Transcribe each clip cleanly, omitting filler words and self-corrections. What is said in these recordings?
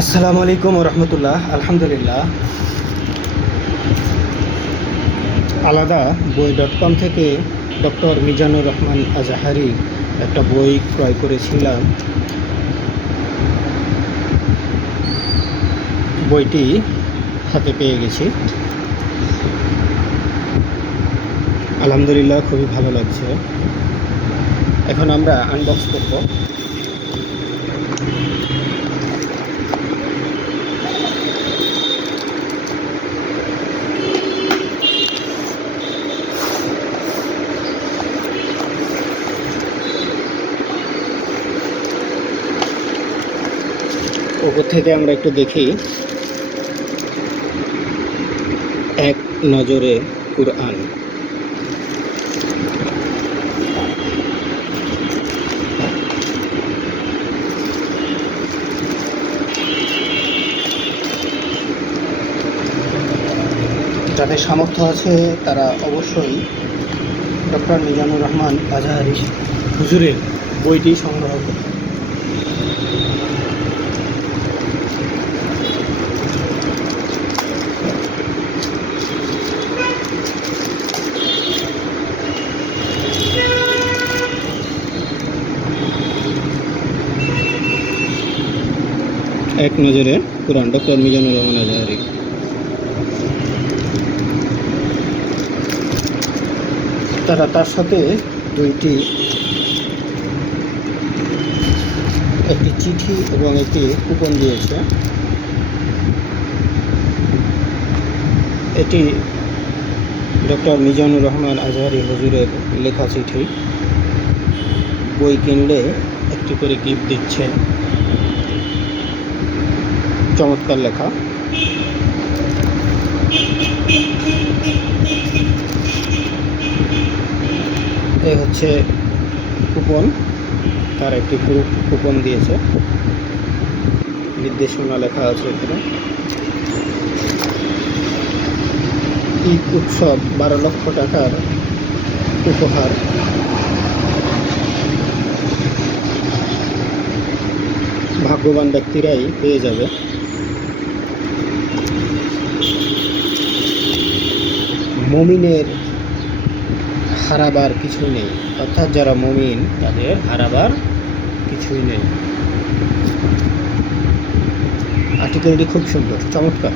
আসসালামু আলাইকুম রহমতুল্লাহ। আলহামদুলিল্লাহ। আলাদা বই.com থেকে ডক্টর মিজানুর রহমান আজাহারি একটা বই ক্রয় করেছিলাম। বইটি হাতে পেয়ে গেছি, আলহামদুলিল্লাহ খুবই ভালো লাগছে। এখন আমরা আনবক্স করব। ওপর থেকে আমরা একটু দেখি। এক নজরে কুরআন। যাদের সামর্থ্য আছে তারা অবশ্যই ডক্টর মিজানুর রহমান আজাহারি হুজুরের বইটি সংগ্রহ করে। এক নজরে কুরআন, ডক্টর মিজানুর রহমান আজাহারি। তার সাথে একটি চিঠি এবং একটি কুপন দিয়েছে। এটি ডক্টর মিজানুর রহমান আজাহারি হুজুরের লেখা চিঠি। বই কিনলে একটি করে গিফট দিচ্ছে। চমৎকার লেখা। এই হচ্ছে কুপন। তার একটি কুপন দিয়েছে, নির্দেশনা লেখা আছে এখানে। ঈদ উৎসব 12 লক্ষ টাকার উপহার। ভাগ্যবান ব্যক্তিরাই পেয়ে যাবে। মুমিনের হারাবার কিছুই নেই, অর্থাৎ যারা মুমিন তাদের হারাবার কিছুই নেই। আর্টিকেলটি খুব সুন্দর, চমৎকার।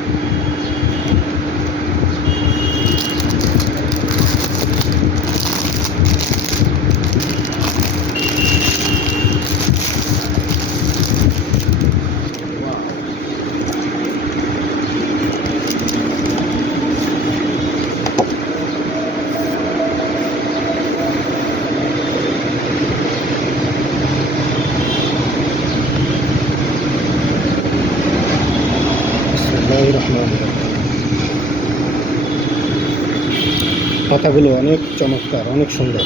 পাতাগুলো অনেক চমৎকার, অনেক সুন্দর।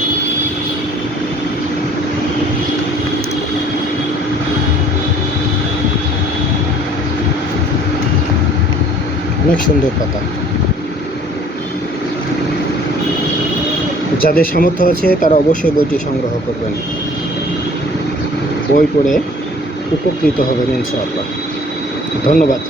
অনেক সুন্দর পাতা। যাদের সামর্থ্য আছে তারা অবশ্যই বইটি সংগ্রহ করবেন। বই পড়ে উপকৃত হবেন ইনশাআল্লাহ। ধন্যবাদ।